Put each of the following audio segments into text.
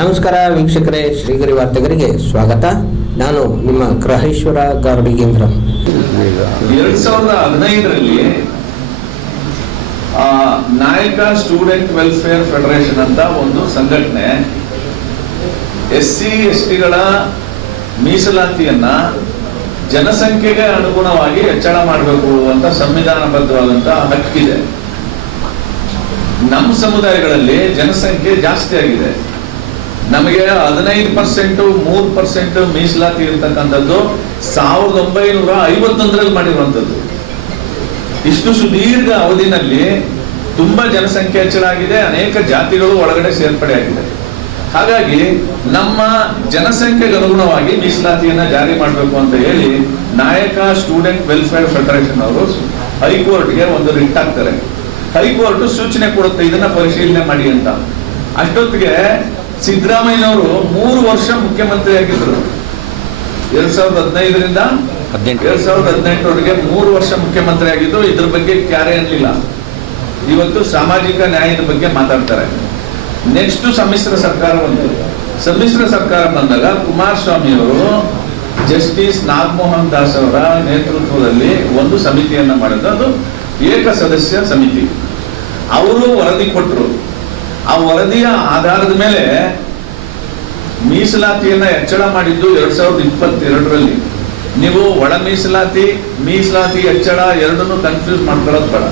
ನಮಸ್ಕಾರ ವೀಕ್ಷಕರೇ, ಶ್ರೀಗರಿ ವಾರ್ತೆಗರಿಗೆ ಸ್ವಾಗತ. ನಾನು ನಿಮ್ಮ ಗ್ರಹೇಶ್ವರ ಗಾರ್ಡಿಗೇಂದ್ರ. 2015ರಲ್ಲಿ ನಾಯಕ ಸ್ಟೂಡೆಂಟ್ ವೆಲ್ಫೇರ್ ಫೆಡರೇಷನ್ ಅಂತ ಒಂದು ಸಂಘಟನೆ SC/STಗಳ ಮೀಸಲಾತಿಯನ್ನ ಜನಸಂಖ್ಯೆಗೆ ಅನುಗುಣವಾಗಿ ಹೆಚ್ಚಳ ಮಾಡಬೇಕು ಅಂತ ಸಂವಿಧಾನಬದ್ಧವಾದಂತ ಹಕ್ಕಿದೆ. ನಮ್ಮ ಸಮುದಾಯಗಳಲ್ಲಿ ಜನಸಂಖ್ಯೆ ಜಾಸ್ತಿ ಆಗಿದೆ. ನಮಗೆ 15% 3% ಮೀಸಲಾತಿ ಇರ್ತಕ್ಕಂಥದ್ದು 1951ರಲ್ಲಿ ಮಾಡಿರುವಂಥದ್ದು. ಇಷ್ಟು ಸುದೀರ್ಘ ಅವಧಿನಲ್ಲಿ ತುಂಬಾ ಜನಸಂಖ್ಯೆ ಹೆಚ್ಚಳ ಆಗಿದೆ, ಅನೇಕ ಜಾತಿಗಳು ಒಳಗಡೆ ಸೇರ್ಪಡೆ ಆಗಿದೆ. ಹಾಗಾಗಿ ನಮ್ಮ ಜನಸಂಖ್ಯೆಗೆ ಅನುಗುಣವಾಗಿ ಮೀಸಲಾತಿಯನ್ನ ಜಾರಿ ಮಾಡಬೇಕು ಅಂತ ಹೇಳಿ ನಾಯಕ ಸ್ಟೂಡೆಂಟ್ ವೆಲ್ಫೇರ್ ಫೆಡರೇಷನ್ ಅವರು ಹೈಕೋರ್ಟ್ಗೆ ಒಂದು ರಿಟ್ ಹಾಕ್ತಾರೆ. ಹೈಕೋರ್ಟ್ ಸೂಚನೆ ಕೊಡುತ್ತೆ, ಇದನ್ನ ಪರಿಶೀಲನೆ ಮಾಡಿ ಅಂತ. ಅಷ್ಟೊತ್ತಿಗೆ ಸಿದ್ದರಾಮಯ್ಯನವರು 3 ವರ್ಷ ಮುಖ್ಯಮಂತ್ರಿ ಆಗಿದ್ರು. 2015ರಿಂದ 2018ವರೆಗೆ 3 ವರ್ಷ ಮುಖ್ಯಮಂತ್ರಿ ಆಗಿದ್ದು. ಇದ್ರ ಬಗ್ಗೆ ಕ್ಯಾರೆ ಅನ್ನಲಿಲ್ಲ. ಇವತ್ತು ಸಾಮಾಜಿಕ ನ್ಯಾಯದ ಬಗ್ಗೆ ಮಾತಾಡ್ತಾರೆ. ನೆಕ್ಸ್ಟ್ ಸಮ್ಮಿಶ್ರ ಸರ್ಕಾರ ಬಂತು. ಸಮ್ಮಿಶ್ರ ಸರ್ಕಾರ ಬಂದಾಗ ಕುಮಾರಸ್ವಾಮಿ ಅವರು ಜಸ್ಟಿಸ್ ನಾಗಮೋಹನ್ ದಾಸ್ ಅವರ ನೇತೃತ್ವದಲ್ಲಿ ಒಂದು ಸಮಿತಿಯನ್ನ ಮಾಡಿದ್ರು. ಅದು ಏಕ ಸದಸ್ಯ ಸಮಿತಿ. ಅವರು ವರದಿ ಕೊಟ್ಟರು. ಆ ವರದಿಯ ಆಧಾರದ ಮೇಲೆ ಮೀಸಲಾತಿಯನ್ನ ಹೆಚ್ಚಳ ಮಾಡಿದ್ದು 2022ರಲ್ಲಿ. ನೀವು ಒಳ ಮೀಸಲಾತಿ ಹೆಚ್ಚಳ ಎರಡನ್ನೂ ಕನ್ಫ್ಯೂಸ್ ಮಾಡ್ಕೊಳ್ಳೋದು ಬೇಡ.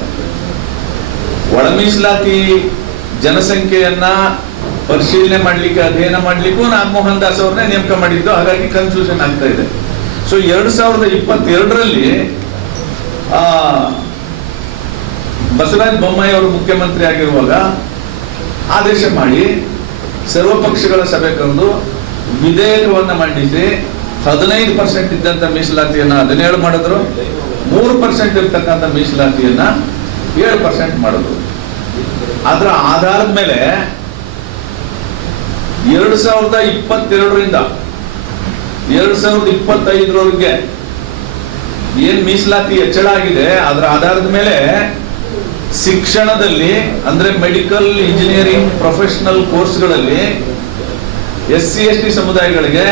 ಒಳ ಮೀಸಲಾತಿ ಜನಸಂಖ್ಯೆಯನ್ನ ಪರಿಶೀಲನೆ ಮಾಡ್ಲಿಕ್ಕೆ, ಅಧ್ಯಯನ ಮಾಡ್ಲಿಕ್ಕೂ ನಾಗಮೋಹನ್ ದಾಸ್ ಅವ್ರನ್ನೇ ನೇಮಕ ಮಾಡಿದ್ದು. ಹಾಗಾಗಿ ಕನ್ಫ್ಯೂಷನ್ ಆಗ್ತಾ ಇದೆ. ಸೊ 2022ರಲ್ಲಿ ಬಸವರಾಜ ಬೊಮ್ಮಾಯಿ ಅವರು ಮುಖ್ಯಮಂತ್ರಿ ಆಗಿರುವಾಗ ಆದೇಶ ಮಾಡಿ ಸರ್ವಪಕ್ಷಗಳ ಸಭೆ ಕರೆದು ವಿಧೇಯಕವನ್ನ ಮಂಡಿಸಿ 15% ಇದ್ದಂತ ಮೀಸಲಾತಿಯನ್ನ 17 ಮಾಡಿದ್ರು. 3% ಇರ್ತಕ್ಕಂಥ ಮೀಸಲಾತಿಯನ್ನ 7% ಮಾಡಿದ್ರು. ಅದರ ಆಧಾರದ ಮೇಲೆ 2022ರಿಂದ 2025ರವರೆಗೆ ಏನ್ ಮೀಸಲಾತಿ ಹೆಚ್ಚಳ ಆಗಿದೆ, ಅದರ ಆಧಾರದ ಮೇಲೆ ಶಿಕ್ಷಣದಲ್ಲಿ ಅಂದ್ರೆ ಮೆಡಿಕಲ್, ಇಂಜಿನಿಯರಿಂಗ್, ಪ್ರೊಫೆಷನಲ್ ಕೋರ್ಸ್ಗಳಲ್ಲಿ SC/ST ಸಮುದಾಯಗಳಿಗೆ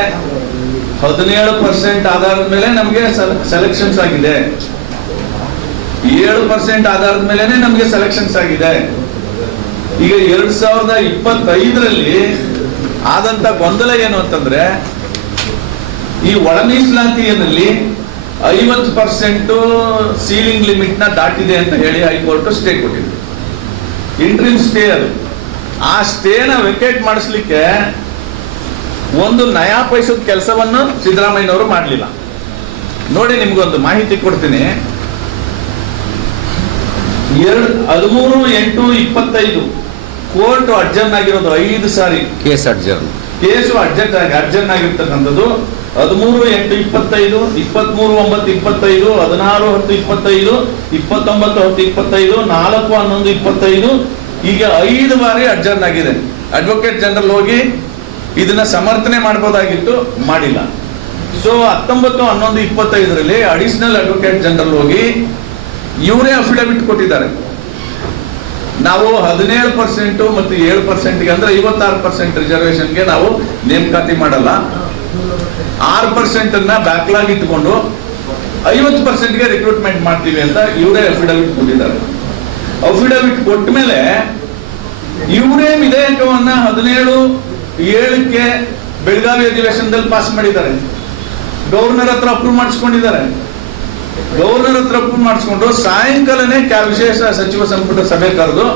17% ಆಧಾರದ ಮೇಲೆ ನಮಗೆ ಸೆಲೆಕ್ಷನ್ಸ್ ಆಗಿದೆ. 7% ಆಧಾರದ ಮೇಲೆ ನಮಗೆ ಸೆಲೆಕ್ಷನ್ಸ್ ಆಗಿದೆ. ಈಗ 2025ರಲ್ಲಿ ಆದಂತ ಗೊಂದಲ ಏನು ಅಂತಂದ್ರೆ, ಈ ಒಳ ಮೀಸಲಾತಿಯಲ್ಲಿ 50% ಸೀಲಿಂಗ್ ಲಿಮಿಟ್ ನ ದಾಟಿದೆ ಅಂತ ಹೇಳಿ ಹೈಕೋರ್ಟ್ ಸ್ಟೇ ಕೊಟ್ಟಿದೆ. ಇಂಟ್ರಿಮ್ ಸ್ಟೇ ಅದು. ಆ ಸ್ಟೇನ ವೆಕೇಟ್ ಮಾಡಿಸ್ಲಿಕ್ಕೆ ಒಂದು ನಯಾ ಪೈಸದ ಕೆಲಸವನ್ನು ಸಿದ್ದರಾಮಯ್ಯನವರು ಮಾಡಲಿಲ್ಲ. ನೋಡಿ, ನಿಮ್ಗೊಂದು ಮಾಹಿತಿ ಕೊಡ್ತೀನಿ. 13/8/25 ಕೋರ್ಟ್ ಅಡ್ಜರ್ನ್ ಆಗಿರೋದು 5 ಸಾರಿ. ಕೇಸು ಅಡ್ಜರ್ನ್ ಆಗಿರ್ತಕ್ಕಂಥದ್ದು 13/8/25, 23/9/25, 16/10/25, 29/10/25, 4/11/25, ಹೀಗೆ 5 ಬಾರಿ ಅಡ್ಜರ್ನ್ ಆಗಿದೆ. ಅಡ್ವೊಕೇಟ್ ಜನರಲ್ ಹೋಗಿ ಇದನ್ನ ಸಮರ್ಥನೆ ಮಾಡಬಹುದಾಗಿತ್ತು, ಮಾಡಿಲ್ಲ. ಸೊ 19/11/25ರಲ್ಲಿ ಅಡಿಷನಲ್ ಅಡ್ವೊಕೇಟ್ ಜನರಲ್ ಹೋಗಿ ಇವರೇ ಅಫಿಡವಿಟ್ ಕೊಟ್ಟಿದ್ದಾರೆ. ನಾವು 17% ಮತ್ತು 7% ಅಂದ್ರೆ 56% ರಿಸರ್ವೇಶನ್ಗೆ ನಾವು ನೇಮಕಾತಿ ಮಾಡಲ್ಲ. 6% ಅನ್ನ ಬ್ಯಾಕ್ಲಾಗ್ ಇಟ್ಕೊಂಡು 50%ಗೆ ರಿಕ್ರೂಟ್ಮೆಂಟ್ ಮಾಡ್ತೀವಿ ಅಂತ ಇವರೇ ಅಫಿಡವಿಟ್ ಕೊಟ್ಟಿದ್ದಾರೆ. ಅಫಿಡವಿಟ್ ಕೊಟ್ಟ ಮೇಲೆ ಇವರೇ ವಿಧೇಯಕವನ್ನ 17/7ಕ್ಕೆ ಬೆಳಗಾವಿ ಅಧಿವೇಶನದಲ್ಲಿ ಪಾಸ್ ಮಾಡಿದ್ದಾರೆ. ಗವರ್ನರ್ ಹತ್ರ ಅಪ್ರೂವ್ ಮಾಡಿಸ್ಕೊಂಡಿದ್ದಾರೆ. ಗವರ್ನರ್ ಹತ್ರ ಅಪ್ರೂವ್ ಮಾಡಿಸ್ಕೊಂಡು ಸಾಯಂಕಾಲನೇ ವಿಶೇಷ ಸಚಿವ ಸಂಪುಟ ಸಭೆ ಕರೆದು,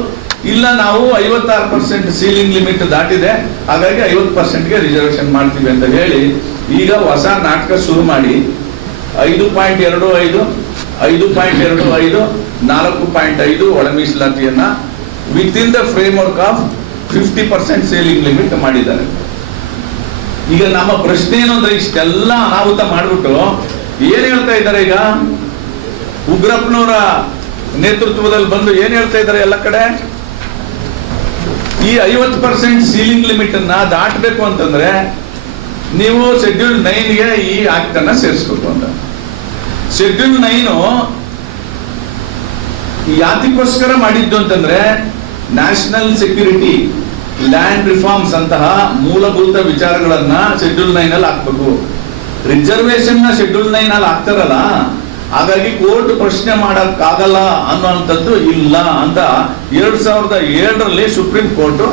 ಇಲ್ಲ ನಾವು 56% ಸೀಲಿಂಗ್ ಲಿಮಿಟ್ ದಾಟಿದೆ, ಹಾಗಾಗಿ 50%ಗೆ ರಿಸರ್ವೇಶನ್ ಮಾಡ್ತೀವಿ ಅಂತ ಹೇಳಿ ಈಗ ಹೊಸ ನಾಟಕ ಶುರು ಮಾಡಿ 5.25, 5.25, 4.5 ಒಳ ಮೀಸಲಾತಿಯನ್ನ with in the frame work of 50% ceiling limit ಮಾಡಿದ್ದಾರೆ. ಈಗ ನಮ್ಮ ಪ್ರಶ್ನೆ ಏನು ಅಂದ್ರೆ, ಇಷ್ಟೆಲ್ಲ ಅನಾಹುತ ಮಾಡ್ಬಿಟ್ಟು ಏನ್ ಹೇಳ್ತಾ ಇದ್ದಾರೆ? ಈಗ ಉಗ್ರಪ್ಪನವರ ನೇತೃತ್ವದಲ್ಲಿ ಬಂದು ಏನ್ ಹೇಳ್ತಾ ಇದ್ದಾರೆ ಎಲ್ಲ ಕಡೆ, ಈ 50% ಸೀಲಿಂಗ್ ಲಿಮಿಟ್ ಅನ್ನ ದಾಟಬೇಕು ಅಂತಂದ್ರೆ ನೀವು ಶೆಡ್ಯೂಲ್ 9ಗೆ ಈ ಆಕ್ಟ್ ಅನ್ನ ಸೇರಿಸಬೇಕು ಅಂತ. ಶೆಡ್ಯೂಲ್ 9 ಯಾತಿಗೋಸ್ಕರ ಮಾಡಿದ್ದು ಅಂತಂದ್ರೆ ನ್ಯಾಷನಲ್ ಸೆಕ್ಯೂರಿಟಿ ಲ್ಯಾಂಡ್ ರಿಫಾರ್ಮ್ಸ್ ಅಂತಹ ಮೂಲಭೂತ ವಿಚಾರಗಳನ್ನ ಶೆಡ್ಯೂಲ್ 9 ಅಲ್ಲಿ ಹಾಕ್ಬೇಕು. ರಿಸರ್ವೇಶನ್ ನ ಶೆಡ್ಯೂಲ್ 9 ಅಲ್ಲಿ ಹಾಕ್ತಾರಲ್ಲ, ಹಾಗಾಗಿ ಕೋರ್ಟ್ ಪ್ರಶ್ನೆ ಮಾಡಕ್ಕಾಗಲ್ಲ ಅನ್ನುವಂಥದ್ದು ಇಲ್ಲ ಅಂತ 2007ರಲ್ಲಿ ಸುಪ್ರೀಂ ಕೋರ್ಟ್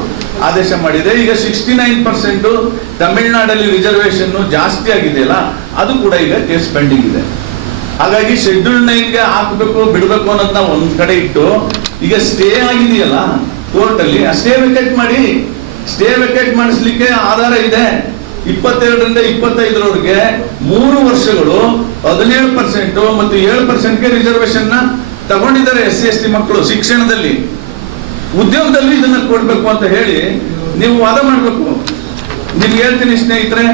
ಆದೇಶ ಮಾಡಿದೆ. ಈಗ 69% ತಮಿಳುನಾಡಲ್ಲಿ ರಿಸರ್ವೇಶನ್ ಜಾಸ್ತಿ ಆಗಿದೆಯಲ್ಲ, ಅದು ಕೂಡ ಈಗ ಕೇಸ್ ಪೆಂಡಿಂಗ್ ಇದೆ. ಹಾಗಾಗಿ ಶೆಡ್ಯೂಲ್ 9ಗೆ ಹಾಕ್ಬೇಕು ಬಿಡ್ಬೇಕು ಅನ್ನೋದನ್ನ ಒಂದ್ ಕಡೆ ಇಟ್ಟು, ಈಗ ಸ್ಟೇ ಆಗಿದೆಯಲ್ಲ ಕೋರ್ಟ್ ಅಲ್ಲಿ, ಸ್ಟೇ ವೆಕೇಟ್ ಮಾಡಿ. ಸ್ಟೇ ವೆಕೇಟ್ ಮಾಡಿಸ್ಲಿಕ್ಕೆ ಆಧಾರ ಇದೆ. 22ರಿಂದ 25ರವರೆಗೆ 3 ವರ್ಷಗಳು 17% ಮತ್ತು 7%ಗೆ ರಿಸರ್ವೇಶನ್ ನ ತಗೊಂಡಿದ್ದಾರೆ SC/ST ಮಕ್ಕಳು. ಶಿಕ್ಷಣದಲ್ಲಿ, ಉದ್ಯೋಗದಲ್ಲಿ ಇದನ್ನ ಕೊಡ್ಬೇಕು ಅಂತ ಹೇಳಿ ನೀವು ವಾದ ಮಾಡ್ಬೇಕು. ನಿಮ್ಗೆ ಹೇಳ್ತೀನಿ ಸ್ನೇಹಿತರೆ,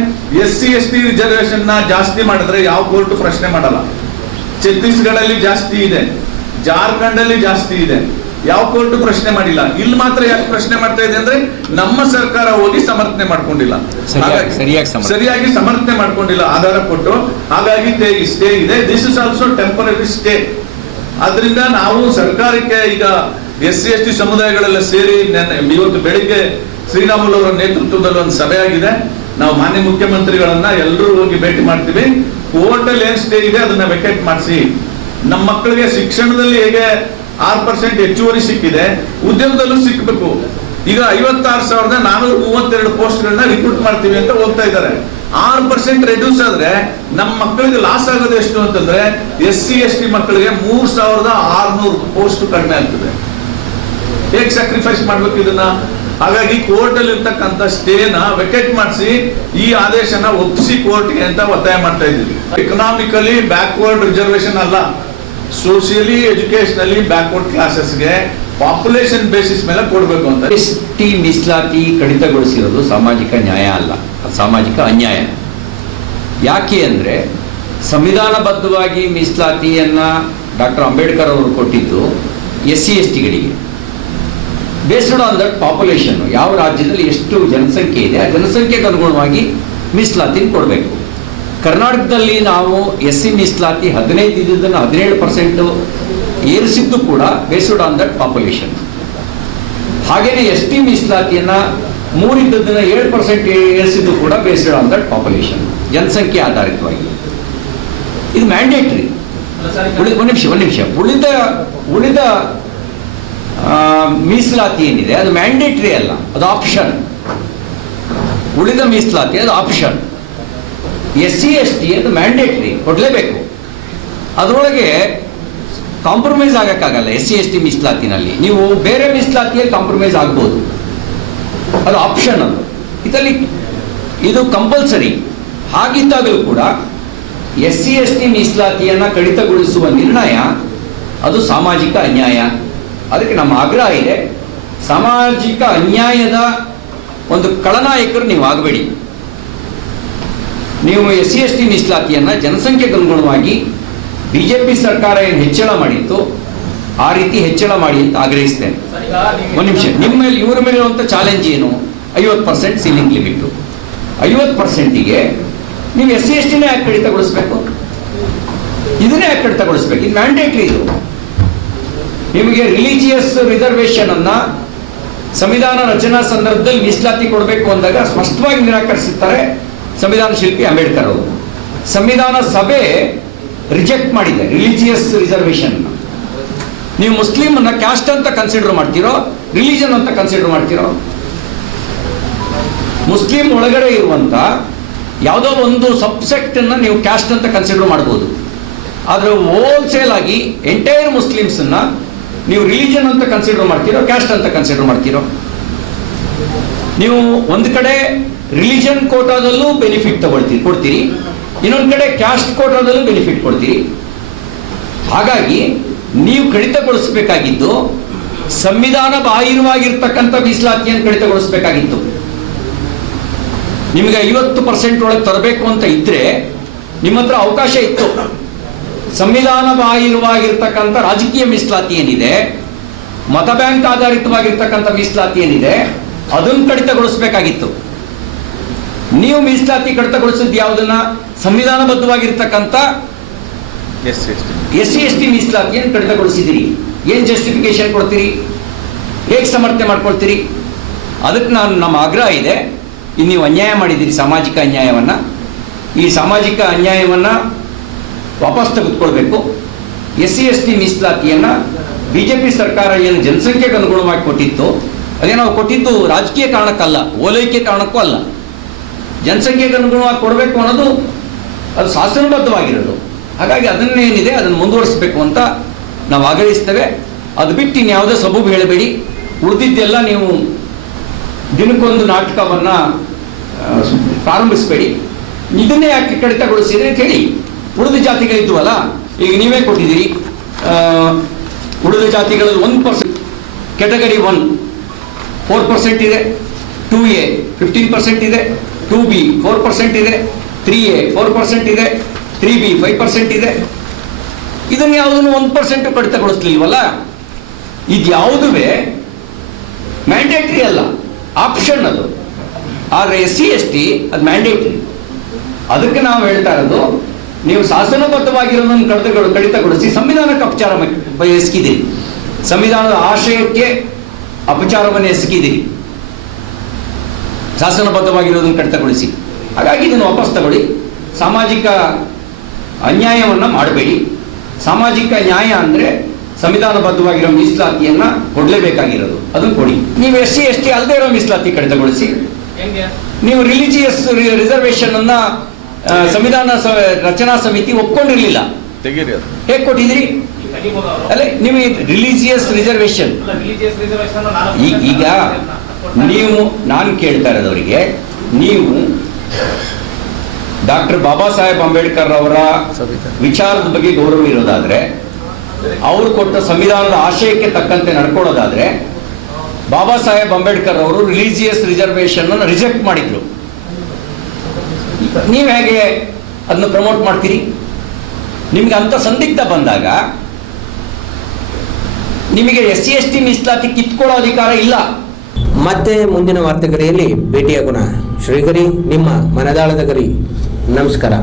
SC/ST ರಿಸರ್ವೇಶನ್ ನ ಜಾಸ್ತಿ ಮಾಡಿದ್ರೆ ಯಾವ ಕೋರ್ಟ್ ಪ್ರಶ್ನೆ ಮಾಡಲ್ಲ. ಛತ್ತೀಸ್ಗಢಲ್ಲಿ ಜಾಸ್ತಿ ಇದೆ, ಜಾರ್ಖಂಡ್ ಅಲ್ಲಿ ಜಾಸ್ತಿ ಇದೆ, ಯಾವ ಕೋರ್ಟ್ ಪ್ರಶ್ನೆ ಮಾಡಿಲ್ಲ. ಇಲ್ಲಿ ಮಾತ್ರ ಯಾಕೆ ಪ್ರಶ್ನೆ ಮಾಡ್ತಾ ಇದೆ ಅಂದ್ರೆ ನಮ್ಮ ಸರ್ಕಾರ ಹೋಗಿ ಸಮರ್ಥನೆ ಮಾಡ್ಕೊಂಡಿಲ್ಲ, ಸರಿಯಾಗಿ ಸಮರ್ಥನೆ ಮಾಡ್ಕೊಂಡಿಲ್ಲ ಆಧಾರ ಕೊಟ್ಟು. ಹಾಗಾಗಿ ಸ್ಟೇ ಇದೆ. This is also temporary stay. ಆದ್ರಿಂದ ನಾವು ಸರ್ಕಾರಕ್ಕೆ ಈಗ SC/ST ಸಮುದಾಯಗಳೆಲ್ಲ ಸೇರಿ ಇವತ್ತು ಬೆಳಿಗ್ಗೆ ಶ್ರೀರಾಮುಲು ಅವರ ನೇತೃತ್ವದಲ್ಲಿ ಒಂದು ಸಭೆ ಆಗಿದೆ. ನಾವು ಮಾನ್ಯ ಮುಖ್ಯಮಂತ್ರಿಗಳನ್ನ ಎಲ್ಲರೂ ಹೋಗಿ ಭೇಟಿ ಮಾಡ್ತೀವಿ. ಕೋರ್ಟ್ ಅಲ್ಲಿ ಏನ್ ಸ್ಟೇ ಇದೆ ಅದನ್ನ ವೆಕೇಟ್ ಮಾಡಿಸಿ. ನಮ್ಮ ಮಕ್ಕಳಿಗೆ ಶಿಕ್ಷಣದಲ್ಲಿ ಹೇಗೆ 6% ಹೆಚ್ಚುವರಿ ಸಿಕ್ಕಿದೆ, ಉದ್ಯೋಗದಲ್ಲೂ ಸಿಕ್ಬೇಕು. ಈಗ 56,432 ಪೋಸ್ಟ್ಗಳನ್ನ ರಿಕ್ರೂಟ್ ಮಾಡ್ತೀವಿ ಅಂತ ಹೋಗ್ತಾ ಇದ್ದಾರೆ. 6% ರೆಡ್ಯೂಸ್ ಆದ್ರೆ ನಮ್ಮ ಮಕ್ಕಳಿಗೆ ಲಾಸ್ ಆಗೋದು ಎಷ್ಟು ಅಂತಂದ್ರೆ, SC/ST ಮಕ್ಕಳಿಗೆ 3,600 ಪೋಸ್ಟ್ ಕಡಿಮೆ ಆಗ್ತದೆ. ಹೇಗೆ ಸ್ಯಾಕ್ರಿಫೈಸ್ ಮಾಡ್ಬೇಕು ಇದನ್ನ? ಹಾಗಾಗಿ ಕೋರ್ಟ್ ಅಲ್ಲಿ ಇರ್ತಕ್ಕಂಥ ಸ್ಟೇನ ವೆಕೇಟ್ ಮಾಡಿಸಿ ಈ ಆದೇಶನ ಒಪ್ಪಿಸಿ ಕೋರ್ಟ್ಗೆ ಅಂತ ಒತ್ತಾಯ ಮಾಡ್ತಾ ಇದ್ದೀವಿ. ಎಕನಾಮಿಕಲಿ ಬ್ಯಾಕ್ವರ್ಡ್ ರಿಸರ್ವೇಶನ್ ಅಲ್ಲ, ಸೋಷಿಯಲಿ ಎಜುಕೇಶನಲಿ ಬ್ಯಾಕ್ವರ್ಡ್ ಕ್ಲಾಸಸ್ಗೆ ಪಾಪ್ಯುಲೇಷನ್ ಬೇಸಿಸ್ ಮೇಲೆ ಕೊಡಬೇಕು ಅಂತ. ST ಮೀಸಲಾತಿ ಕಡಿತಗೊಳಿಸಿರೋದು ಸಾಮಾಜಿಕ ನ್ಯಾಯ ಅಲ್ಲ, ಸಾಮಾಜಿಕ ಅನ್ಯಾಯ. ಯಾಕೆ ಅಂದ್ರೆ ಸಂವಿಧಾನಬದ್ಧವಾಗಿ ಮೀಸಲಾತಿಯನ್ನ ಡಾಕ್ಟರ್ ಅಂಬೇಡ್ಕರ್ ಅವರು ಕೊಟ್ಟಿದ್ದು SC/STಗಳಿಗೆ ಬೇಸ್ಡ್ ಆನ್ ದಟ್ ಪಾಪ್ಯುಲೇಷನ್. ಯಾವ ರಾಜ್ಯದಲ್ಲಿ ಎಷ್ಟು ಜನಸಂಖ್ಯೆ ಇದೆ ಆ ಜನಸಂಖ್ಯೆಗೆ ಅನುಗುಣವಾಗಿ ಮೀಸಲಾತಿನ ಕೊಡಬೇಕು. ಕರ್ನಾಟಕದಲ್ಲಿ ನಾವು SC ಮೀಸಲಾತಿ 15 ಇದ್ದಿದ್ದನ್ನು 17% ಏರಿಸಿದ್ದು ಕೂಡ ಬೇಸ್ಡ್ ಆನ್ ದಟ್ ಪಾಪ್ಯುಲೇಷನ್. ಹಾಗೇನೆ ST ಮೀಸಲಾತಿಯನ್ನ 3 ಇದ್ದದನ್ನ 7% ಏರಿಸಿದ್ದು ಕೂಡ ಬೇಸ್ಡ್ ಆನ್ ದಟ್ ಪಾಪ್ಯುಲೇಷನ್, ಜನಸಂಖ್ಯೆ ಆಧಾರಿತವಾಗಿ. ಇದು ಮ್ಯಾಂಡೇಟರಿ. ಒಂದು ನಿಮಿಷ ಉಳಿದ ಮೀಸಲಾತಿ ಏನಿದೆ ಅದು ಮ್ಯಾಂಡೇಟರಿ ಅಲ್ಲ, ಅದು ಆಪ್ಷನ್. ಉಳಿದ ಮೀಸಲಾತಿ ಅದು ಆಪ್ಷನ್. SC/ST ಅದು ಮ್ಯಾಂಡೇಟರಿ, ಕೊಡಲೇಬೇಕು. ಅದರೊಳಗೆ ಕಾಂಪ್ರಮೈಸ್ ಆಗಕ್ಕಾಗಲ್ಲ. SC/ST ಮೀಸಲಾತಿನಲ್ಲಿ ನೀವು ಬೇರೆ ಮೀಸಲಾತಿಯಲ್ಲಿ ಕಾಂಪ್ರಮೈಸ್ ಆಗ್ಬೋದು, ಅದು ಆಪ್ಷನ್. ಅದು ಇದರಲ್ಲಿ ಇದು ಕಂಪಲ್ಸರಿ. ಹಾಗಿದ್ದಾಗಲೂ ಕೂಡ SC/ST ಮೀಸಲಾತಿಯನ್ನು ಕಡಿತಗೊಳಿಸುವ ನಿರ್ಣಯ ಅದು ಸಾಮಾಜಿಕ ಅನ್ಯಾಯ. ಅದಕ್ಕೆ ನಮ್ಮ ಆಗ್ರಹ ಇದೆ, ಸಾಮಾಜಿಕ ಅನ್ಯಾಯದ ಒಂದು ಖಳನಾಯಕರು ನೀವು ಆಗಬೇಡಿ. ನೀವು SC/ST ಮೀಸಲಾತಿಯನ್ನು ಜನಸಂಖ್ಯೆಗೆ ಅನುಗುಣವಾಗಿ BJP ಸರ್ಕಾರ ಏನು ಹೆಚ್ಚಳ ಮಾಡಿತ್ತು ಆ ರೀತಿ ಹೆಚ್ಚಳ ಮಾಡಿ ಅಂತ ಆಗ್ರಹಿಸ್ತೇನೆ. ಒಂದು ನಿಮಿಷ, ಇವರ ಮೇಲೆ ಇರುವಂಥ ಚಾಲೆಂಜ್ ಏನು? 50% ಸೀಲಿಂಗ್ ಲಿಮಿಟ್. 50%ಗೆ ನೀವು SC/STನೇ ಯಾಕೆ ಕಡಿತಗೊಳಿಸ್ಬೇಕು? ಇದನ್ನೇ ಯಾಕೆ ಕಡಿತಗೊಳಿಸ್ಬೇಕು? ಇದು ಮ್ಯಾಂಡೇಟ್ರಿ. ಇದು ನಿಮಗೆ ರಿಲಿಜಿಯಸ್ ರಿಸರ್ವೇಶನ್ ಅನ್ನ ಸಂವಿಧಾನ ರಚನಾ ಸಂದರ್ಭದಲ್ಲಿ ಮೀಸಲಾತಿ ಕೊಡಬೇಕು ಅಂದಾಗ ಸ್ಪಷ್ಟವಾಗಿ ನಿರಾಕರಿಸುತ್ತಾರೆ ಸಂವಿಧಾನ ಶಿಲ್ಪಿ ಅಂಬೇಡ್ಕರ್ ಅವರು. ಸಂವಿಧಾನ ಸಭೆ ರಿಜೆಕ್ಟ್ ಮಾಡಿದೆ ರಿಲಿಜಿಯಸ್ ರಿಸರ್ವೇಶನ್. ನೀವು ಮುಸ್ಲಿಂ ಅನ್ನ ಕ್ಯಾಸ್ಟ್ ಅಂತ ಕನ್ಸಿಡರ್ ಮಾಡ್ತೀರೋ, ರಿಲಿಜನ್ ಅಂತ ಕನ್ಸಿಡರ್ ಮಾಡ್ತೀರೋ? ಮುಸ್ಲಿಂ ಒಳಗಡೆ ಇರುವಂತ ಯಾವುದೋ ಒಂದು ಸಬ್ಸೆಕ್ಟ್ ಅನ್ನ ನೀವು ಕ್ಯಾಸ್ಟ್ ಅಂತ ಕನ್ಸಿಡರ್ ಮಾಡಬಹುದು. ಆದ್ರೆ ಹೋಲ್ಸೇಲ್ ಆಗಿ ಎಂಟೈರ್ ಮುಸ್ಲಿಮ್ಸ್ ಅನ್ನ ನೀವು ರಿಲಿಜನ್ ಅಂತ ಕನ್ಸಿಡರ್ ಮಾಡ್ತೀರೋ, ಕ್ಯಾಸ್ಟ್ ಅಂತ ಕನ್ಸಿಡರ್ ಮಾಡ್ತೀರೋ? ನೀವು ಒಂದು ಕಡೆ ರಿಲಿಜನ್ ಕೋಟಾದಲ್ಲೂ ಬೆನಿಫಿಟ್ ಕೊಡ್ತೀರಿ, ಇನ್ನೊಂದು ಕಡೆ ಕ್ಯಾಸ್ಟ್ ಕೋಟಾದಲ್ಲೂ ಬೆನಿಫಿಟ್ ಕೊಡ್ತೀರಿ. ಹಾಗಾಗಿ ನೀವು ಕಡಿತಗೊಳಿಸಬೇಕಾಗಿದ್ದು ಸಂವಿಧಾನ ಬಾಹಿರವಾಗಿರ್ತಕ್ಕಂಥ ಮೀಸಲಾತಿಯನ್ನು ಕಡಿತಗೊಳಿಸಬೇಕಾಗಿತ್ತು. ನಿಮಗೆ 50% ಒಳಗೆ ತರಬೇಕು ಅಂತ ಇದ್ರೆ ನಿಮ್ಮ ಹತ್ರ ಅವಕಾಶ ಇತ್ತು. ಸಂವಿಧಾನ ಬಾಹಿರವಾಗಿರ್ತಕ್ಕಂಥ ರಾಜಕೀಯ ಮೀಸಲಾತಿ ಏನಿದೆ, ಮತ ಬ್ಯಾಂಕ್ ಆಧಾರಿತವಾಗಿರ್ತಕ್ಕಂಥ ಮೀಸಲಾತಿ ಏನಿದೆ, ಅದನ್ನು ಕಡಿತಗೊಳಿಸಬೇಕಾಗಿತ್ತು. ನೀವು ಮೀಸಲಾತಿ ಕಡಿತಗೊಳಿಸಿದ್ದು ಯಾವುದನ್ನ? ಸಂವಿಧಾನಬದ್ಧವಾಗಿರ್ತಕ್ಕಂಥ SC/ST ಮೀಸಲಾತಿಯನ್ನು ಕಡಿತಗೊಳಿಸಿದಿರಿ. ಏನ್ ಜಸ್ಟಿಫಿಕೇಶನ್ ಕೊಡ್ತೀರಿ? ಹೇಗೆ ಸಮರ್ಥನೆ ಮಾಡ್ಕೊಳ್ತೀರಿ? ಅದಕ್ಕೆ ನಮ್ಮ ಆಗ್ರಹ ಇದೆ, ಇನ್ನು ನೀವು ಅನ್ಯಾಯ ಮಾಡಿದ್ದೀರಿ, ಸಾಮಾಜಿಕ ಅನ್ಯಾಯವನ್ನು. ಈ ಸಾಮಾಜಿಕ ಅನ್ಯಾಯವನ್ನು ವಾಪಸ್ ತೆಗೆದುಕೊಳ್ಬೇಕು. SC/ST ಮೀಸಲಾತಿಯನ್ನು BJP ಸರ್ಕಾರ ಏನು ಜನಸಂಖ್ಯೆಗೆ ಅನುಗುಣವಾಗಿ ಕೊಟ್ಟಿತ್ತು, ಅದೇ ನಾವು ಕೊಟ್ಟಿದ್ದು ರಾಜಕೀಯ ಕಾರಣಕ್ಕಲ್ಲ, ಓಲೈಕೆ ಕಾರಣಕ್ಕೂ ಅಲ್ಲ. ಜನಸಂಖ್ಯೆಗೆ ಅನುಗುಣವಾಗಿ ಕೊಡಬೇಕು ಅನ್ನೋದು ಅದು ಶಾಸನಬದ್ಧವಾಗಿರೋದು. ಹಾಗಾಗಿ ಅದನ್ನೇನಿದೆ ಅದನ್ನು ಮುಂದುವರಿಸಬೇಕು ಅಂತ ನಾವು ಆಗ್ರಹಿಸ್ತೇವೆ. ಅದು ಬಿಟ್ಟು ಇನ್ಯಾವುದೇ ಸಬೂಬು ಹೇಳಬೇಡಿ. ಉಳಿದಿದ್ದೆಲ್ಲ ನೀವು ದಿನಕ್ಕೊಂದು ನಾಟಕವನ್ನು ಪ್ರಾರಂಭಿಸಬೇಡಿ. ಇದನ್ನೇ ಯಾಕೆ ಕಡಿತಗೊಳಿಸಿದ್ರೆ ಅಂತ ಹೇಳಿ. ಉಳಿದ ಜಾತಿಗಳಿದ್ವಲ್ಲ, ಈಗ ನೀವೇ ಕೊಟ್ಟಿದ್ದೀರಿ. ಉಳಿದ ಜಾತಿಗಳಲ್ಲಿ 1% ಕೆಟಗರಿ 1 4% ಇದೆ, 2A 15% ಇದೆ, 2B 4% ಇದೆ, 3A 4% ಇದೆ, 3B 5% ಇದೆ. ಇದನ್ನು ಯಾವುದನ್ನು 1% ಕಡಿತಗೊಳಿಸ್ಲಿಲ್ವಲ್ಲ. ಇದು ಯಾವುದೂ ಮ್ಯಾಂಡೇಟ್ರಿ ಅಲ್ಲ, ಆಪ್ಷನ್ ಅದು. ಆದರೆ SC/ST ಅದು ಮ್ಯಾಂಡೇಟ್ರಿ. ಅದಕ್ಕೆ ನಾವು ಹೇಳ್ತಾ ಇರೋದು, ನೀವು ಶಾಸನಬದ್ಧವಾಗಿರೋದನ್ನು ಕಡಿತಗೊಳಿಸಿ ಸಂವಿಧಾನಕ್ಕೆ ಅಪಚಾರ ಎಸಗಿದಿರಿ, ಸಂವಿಧಾನದ ಆಶಯಕ್ಕೆ ಅಪಚಾರವನ್ನು ಎಸಗಿದಿರಿ, ಶಾಸನಬದ್ಧವಾಗಿರೋದನ್ನು ಕಡಿತಗೊಳಿಸಿ. ಹಾಗಾಗಿ ಇದನ್ನು ವಾಪಸ್ ತಗೊಳ್ಳಿ. ಸಾಮಾಜಿಕ ಅನ್ಯಾಯವನ್ನು ಮಾಡಬೇಡಿ. ಸಾಮಾಜಿಕ ನ್ಯಾಯ ಅಂದರೆ ಸಂವಿಧಾನಬದ್ಧವಾಗಿರೋ ಮೀಸಲಾತಿಯನ್ನು ಕೊಡಲೇಬೇಕಾಗಿರೋದು, ಅದನ್ನು ಕೊಡಿ. ನೀವು SC/ST ಅಲ್ಲದೆ ಇರೋ ಮೀಸಲಾತಿ ಕಡಿತಗೊಳಿಸಿ. ನೀವು ರಿಲಿಜಿಯಸ್ ರಿಸರ್ವೇಶನ್ ಅನ್ನ ಸಂವಿಧಾನ ರಚನಾ ಸಮಿತಿ ಒಪ್ಕೊಂಡಿರ್ಲಿಲ್ಲ, ಹೇಗೆ ಕೊಟ್ಟಿದ್ರಿ? ಅಲ್ಲೇ ನೀವು ರಿಲಿಜಿಯಸ್ ರಿಸರ್ವೇಶನ್ ಈಗ ನೀವು, ನಾನು ಕೇಳ್ತಾ ಇರೋದವರಿಗೆ, ನೀವು ಡಾಕ್ಟರ್ ಬಾಬಾ ಸಾಹೇಬ್ ಅಂಬೇಡ್ಕರ್ ಅವರ ವಿಚಾರದ ಬಗ್ಗೆ ಗೌರವ ಇರೋದಾದ್ರೆ, ಅವರು ಕೊಟ್ಟ ಸಂವಿಧಾನದ ಆಶಯಕ್ಕೆ ತಕ್ಕಂತೆ ನಡ್ಕೊಳ್ಳೋದಾದ್ರೆ, ಬಾಬಾ ಸಾಹೇಬ್ ಅಂಬೇಡ್ಕರ್ ಅವರು ರಿಲಿಜಿಯಸ್ ರಿಸರ್ವೇಶನ್ ಅನ್ನು ರಿಜೆಕ್ಟ್ ಮಾಡಿದ್ರು. ನೀವು ಹೇಗೆ ಅದನ್ನು ಪ್ರಮೋಟ್ ಮಾಡ್ತೀರಿ? ನಿಮ್ಗೆ ಅಂತ ಸಂದಿಗ್ಧ ಬಂದಾಗ ನಿಮಗೆ SC/ST ಮೀಸಲಾತಿ ಕಿತ್ಕೊಳ್ಳೋ ಅಧಿಕಾರ ಇಲ್ಲ. ಮತ್ತೆ ಮುಂದಿನ ವಾರ್ತೆಗರಿಯಲ್ಲಿ ಭೇಟಿಯಾಗೋಣ. ಶ್ರೀಗರಿ, ನಿಮ್ಮ ಮನದಾಳದ ಗರಿ. ನಮಸ್ಕಾರ.